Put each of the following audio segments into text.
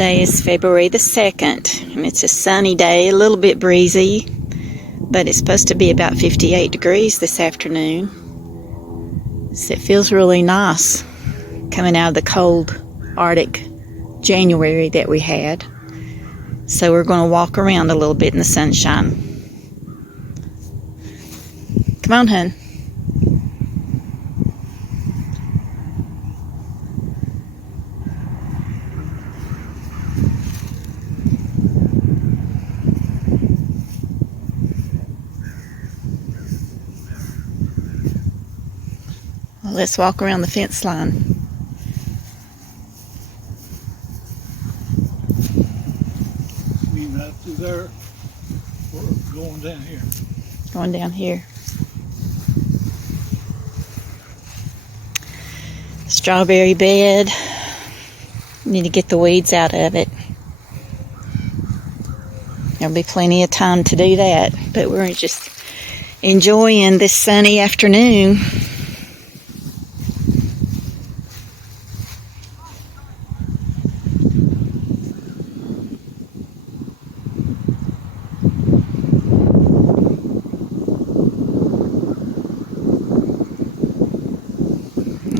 Today is February the 2nd, and it's a sunny day, a little bit breezy, but it's supposed to be about 58 degrees this afternoon. So it feels really nice coming out of the cold Arctic January that we had. So we're going to walk around a little bit in the sunshine. Come on, hun. Well, let's walk around the fence line. You mean right through there, or going down here? Going down here. Strawberry bed. Need to get the weeds out of it. There'll be plenty of time to do that, but we're just enjoying this sunny afternoon.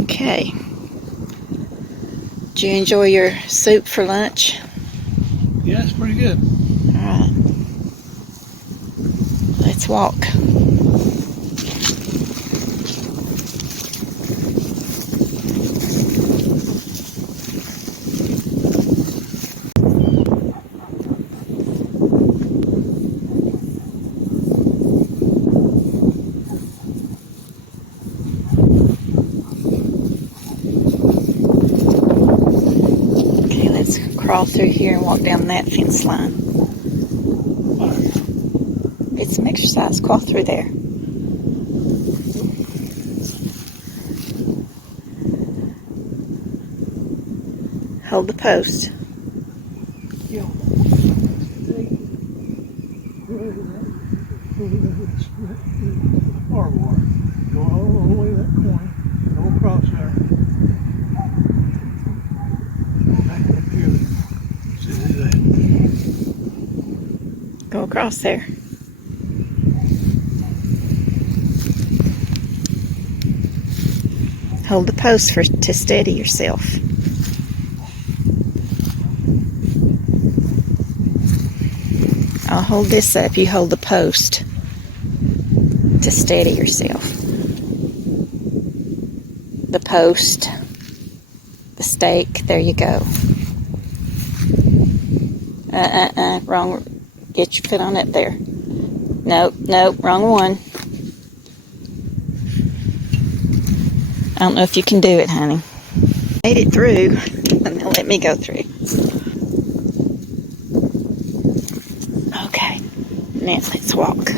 Okay. Did you enjoy your soup for lunch? Yeah, it's pretty good. All right. Let's walk. Crawl through here and walk down that fence line. Get some exercise. Crawl through there. Hold the post. Go all the way to that corner. Go across there. Go across there. Hold the post to steady yourself. I'll hold this up. You hold the post to steady yourself. The post, the stake, there you go. Wrong. Get your foot on up there. Nope, wrong one. I don't know if you can do it, honey. Made it through, and now let me go through. Okay, now let's walk.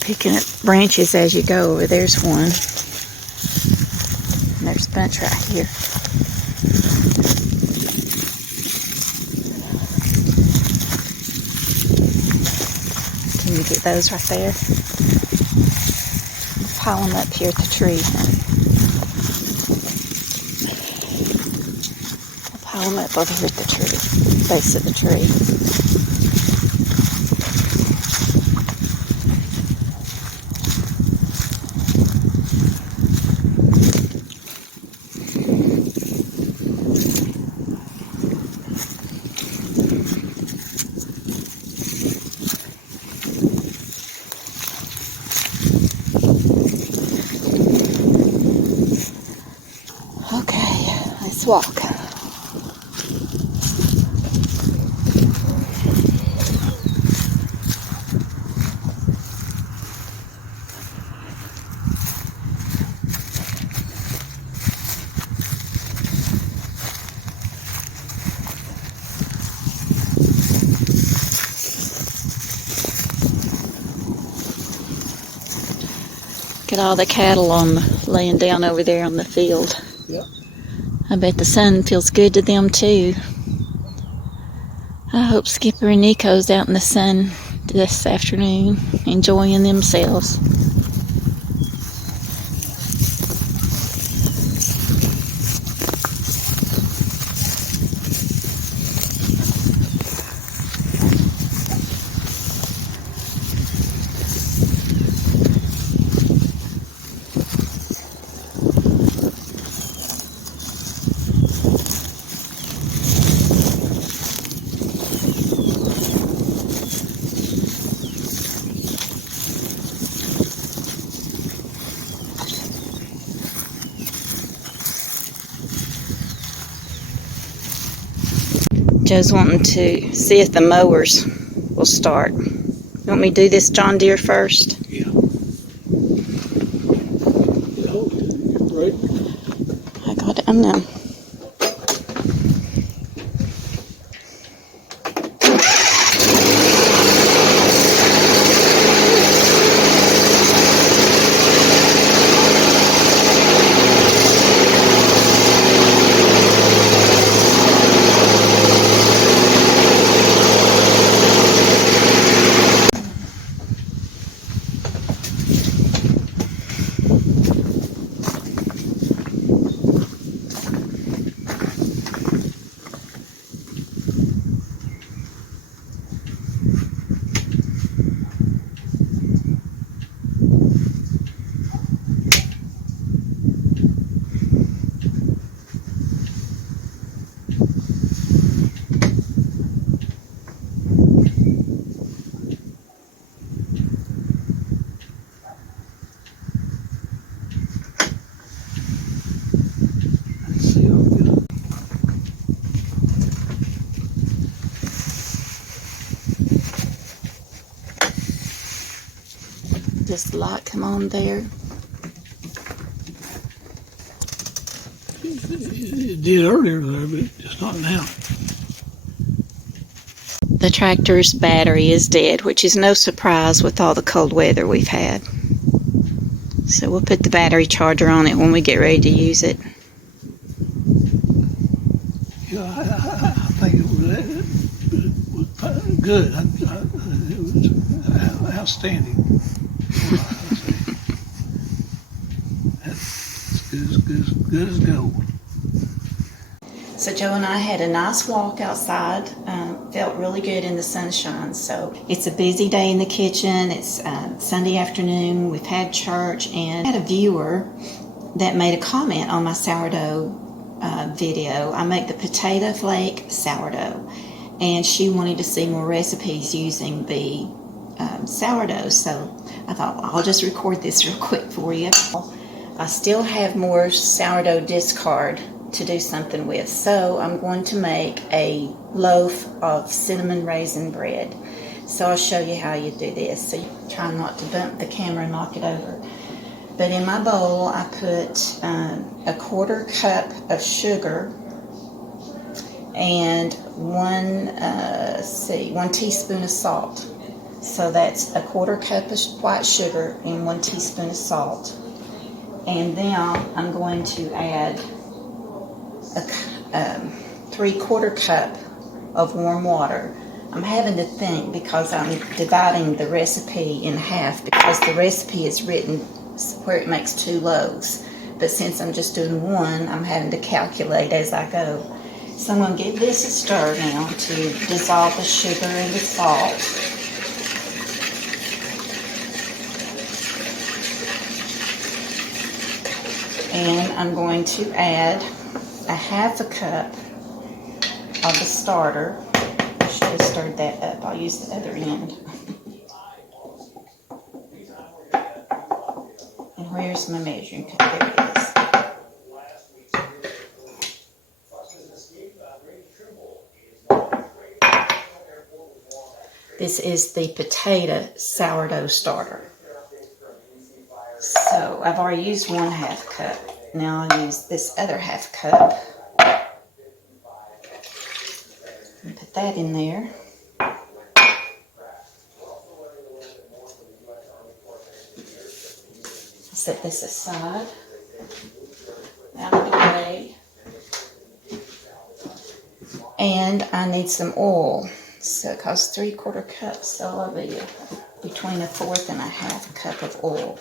Picking up branches as you go. Over there's one. And there's a bunch right here. Can you get those right there? Pile them up here at the tree. I'll pile them up over here at the tree, base of the tree. Let's walk. Get all the cattle laying down over there on the field. Yep. I bet the sun feels good to them too. I hope Skipper and Nico's out in the sun this afternoon, enjoying themselves. Joe's wanting to see if the mowers will start. You want me to do this John Deere first? Yeah. Right. I got it. I'm done. Does the light come on there? It did earlier there, but just not now. The tractor's battery is dead, which is no surprise with all the cold weather we've had. So we'll put the battery charger on it when we get ready to use it. Yeah, I think it was good. It was outstanding. That's good as gold. So Joe and I had a nice walk outside. Felt really good in the sunshine. So it's a busy day in the kitchen. It's Sunday afternoon. We've had church, and I had a viewer that made a comment on my sourdough video. I make the potato flake sourdough, and she wanted to see more recipes using the sourdough. So I thought, well, I'll just record this real quick for you. I still have more sourdough discard to do something with, so I'm going to make a loaf of cinnamon raisin bread. So I'll show you how you do this. So you try not to bump the camera and knock it over. But in my bowl I put a 1/4 cup of sugar and 1 teaspoon of salt. So that's a 1/4 cup of white sugar and 1 teaspoon of salt. And now I'm going to add a 3/4 cup of warm water. I'm having to think because I'm dividing the recipe in half, because the recipe is written where it makes 2 loaves. But since I'm just doing one, I'm having to calculate as I go. So I'm going to give this a stir now to dissolve the sugar and the salt. And I'm going to add a 1/2 cup of the starter. I should have stirred that up. I'll use the other end. And where's my measuring cup? There it is. This is the potato sourdough starter. So I've already used 1/2 cup. Now I'll use this other 1/2 cup. And put that in there. Set this aside. Out of the way. And I need some oil. So it costs 3/4 cups. So I'll be between 1/4 and 1/2 cup of oil.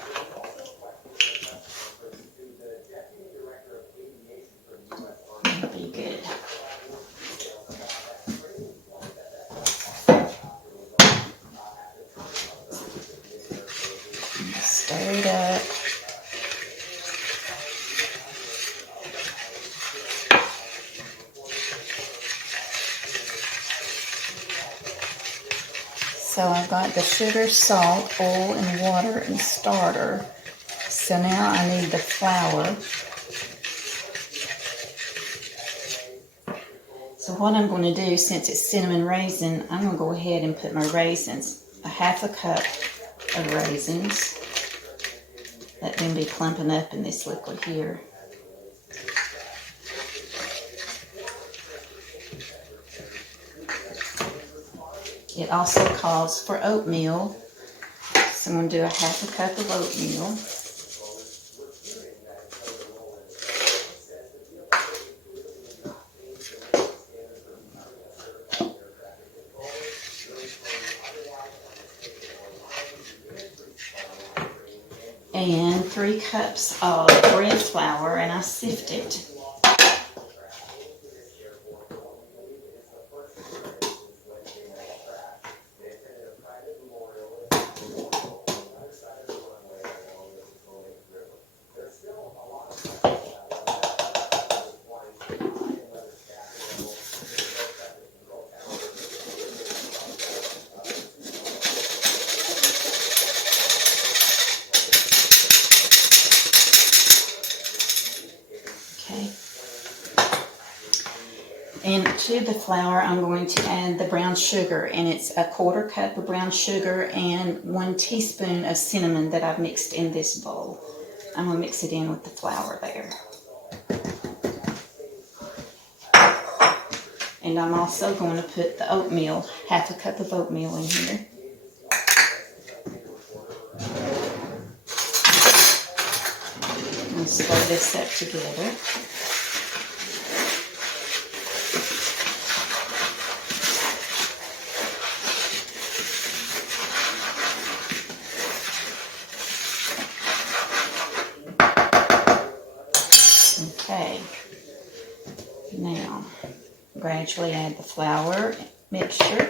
That'll be good. Stir it up. So I've got the sugar, salt, oil, and water and starter. So now I need the flour. So what I'm going to do, since it's cinnamon raisin, I'm going to go ahead and put my raisins, a half a cup of raisins. Let them be clumping up in this liquid here. It also calls for oatmeal, so I'm going to do a half a cup of oatmeal. And 3 cups of bread flour, and I sift it. And to the flour, I'm going to add the brown sugar, and it's a 1/4 cup of brown sugar and 1 teaspoon of cinnamon that I've mixed in this bowl. I'm going to mix it in with the flour there. And I'm also going to put the oatmeal, half a cup of oatmeal in here. And stir this up together. Okay, now gradually add the flour mixture.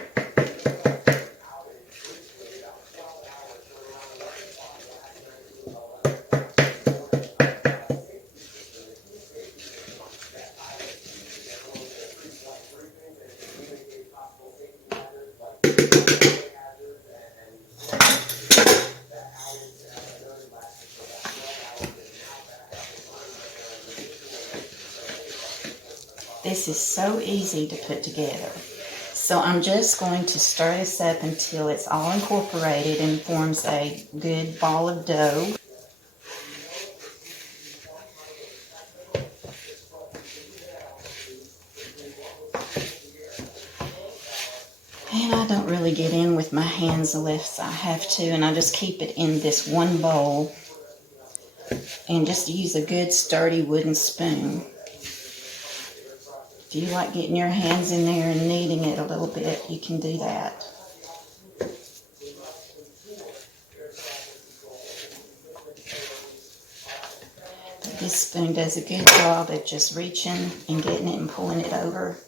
This is so easy to put together. So I'm just going to stir this up until it's all incorporated and forms a good ball of dough. And I don't really get in with my hands unless I have to, and I just keep it in this one bowl and just use a good sturdy wooden spoon. If you like getting your hands in there and kneading it a little bit, you can do that. But this spoon does a good job of just reaching and getting it and pulling it over.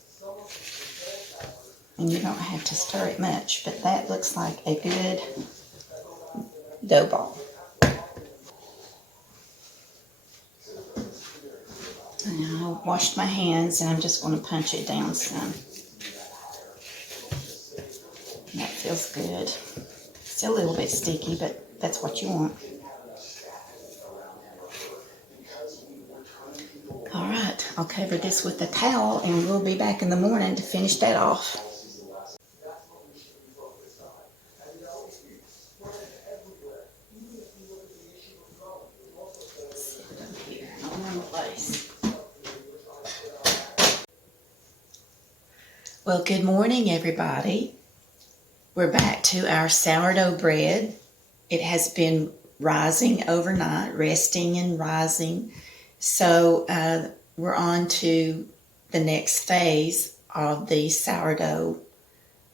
And you don't have to stir it much, but that looks like a good dough ball. Now I washed my hands and I'm just going to punch it down some. That feels good. Still a little bit sticky, but that's what you want. All right, I'll cover this with a towel and we'll be back in the morning to finish that off. Well, good morning, everybody. We're back to our sourdough bread. It has been rising overnight, resting and rising. So we're on to the next phase of the sourdough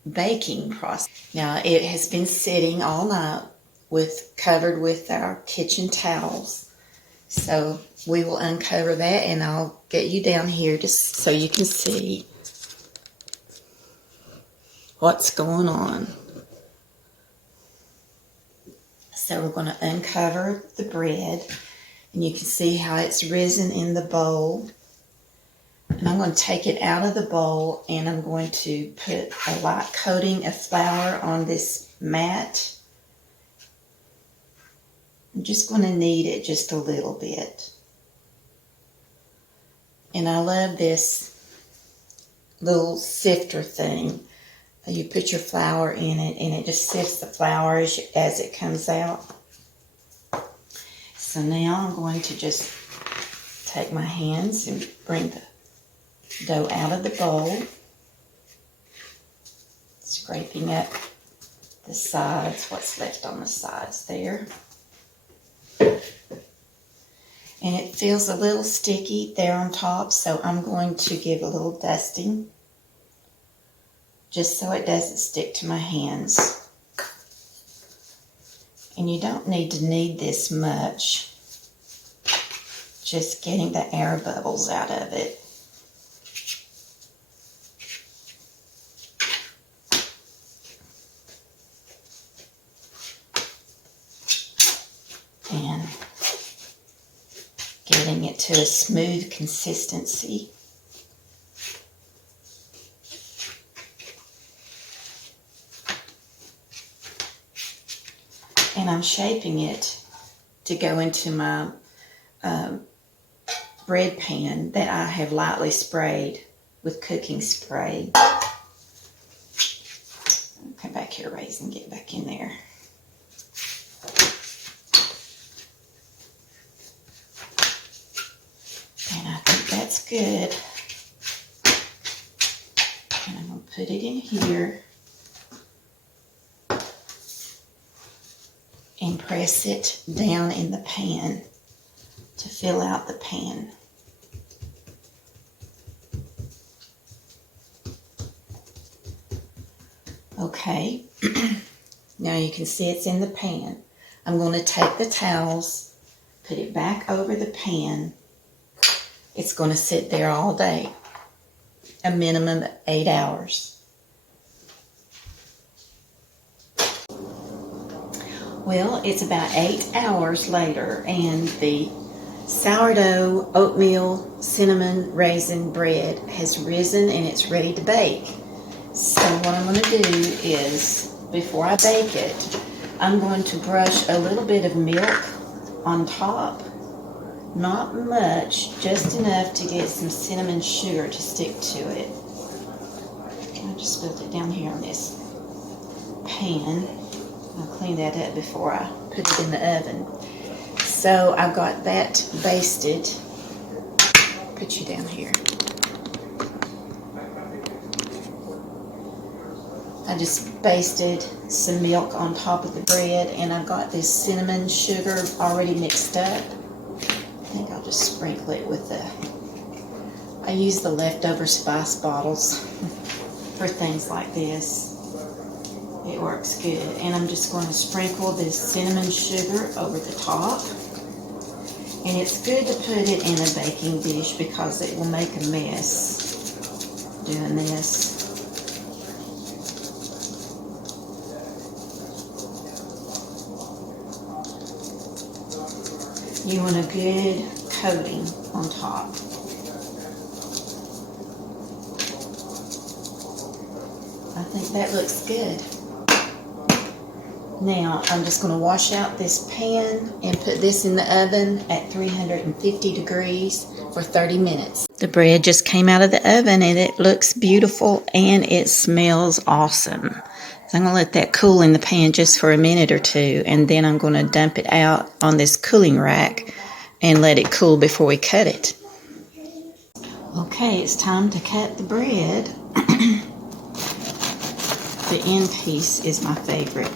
baking process. Now, it has been sitting all night covered with our kitchen towels. So we will uncover that and I'll get you down here just so you can see what's going on. So we're going to uncover the bread and you can see how it's risen in the bowl. And I'm going to take it out of the bowl and I'm going to put a light coating of flour on this mat. I'm just going to knead it just a little bit. And I love this little sifter thing. You put your flour in it, and it just sifts the flour as it comes out. So now I'm going to just take my hands and bring the dough out of the bowl, scraping up the sides, what's left on the sides there. And it feels a little sticky there on top, so I'm going to give a little dusting just so it doesn't stick to my hands. And you don't need to knead this much, just getting the air bubbles out of it. And getting it to a smooth consistency. And I'm shaping it to go into my bread pan that I have lightly sprayed with cooking spray. Come back here, Raisin, get back in there. And I think that's good. And I'm going to put it in here and press it down in the pan to fill out the pan. Okay, now you can see it's in the pan. I'm going to take the towels, put it back over the pan. It's going to sit there all day, a minimum of 8 hours. Well, it's about 8 hours later, and the sourdough, oatmeal, cinnamon, raisin bread has risen and it's ready to bake. So what I'm going to do is, before I bake it, I'm going to brush a little bit of milk on top. Not much, just enough to get some cinnamon sugar to stick to it. I just spilled it down here on this pan. I'll clean that up before I put it in the oven. So I've got that basted. Put you down here. I just basted some milk on top of the bread, and I've got this cinnamon sugar already mixed up. I think I'll just sprinkle it with I use the leftover spice bottles for things like this. It works good. And I'm just going to sprinkle this cinnamon sugar over the top. And it's good to put it in a baking dish because it will make a mess doing this. You want a good coating on top. I think that looks good. Now, I'm just going to wash out this pan and put this in the oven at 350 degrees for 30 minutes. The bread just came out of the oven and it looks beautiful and it smells awesome. So I'm going to let that cool in the pan just for a minute or two, and then I'm going to dump it out on this cooling rack and let it cool before we cut it. Okay, it's time to cut the bread. The end piece is my favorite.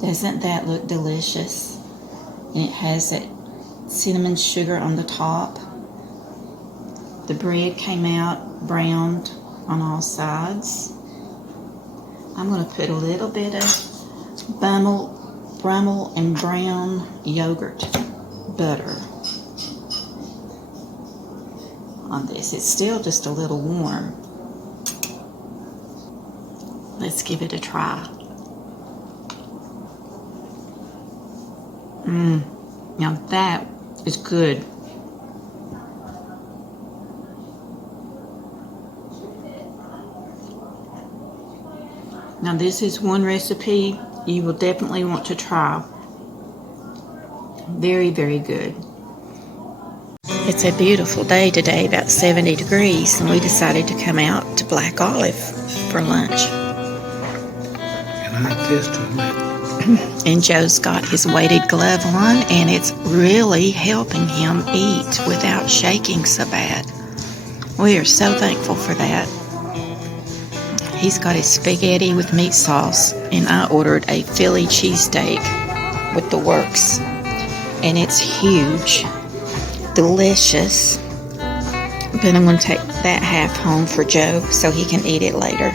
Doesn't that look delicious? And it has that cinnamon sugar on the top. The bread came out browned on all sides. I'm going to put a little bit of Brummel and brown yogurt butter on this. It's still just a little warm. Let's give it a try. Now that is good. Now this is one recipe you will definitely want to try. Very, very good. It's a beautiful day today, about 70 degrees, and we decided to come out to Black Olive for lunch. And I attest to it. And Joe's got his weighted glove on, and it's really helping him eat without shaking so bad. We are so thankful for that. He's got his spaghetti with meat sauce, and I ordered a Philly cheesesteak with the works. And it's huge, delicious. But I'm going to take that half home for Joe so he can eat it later.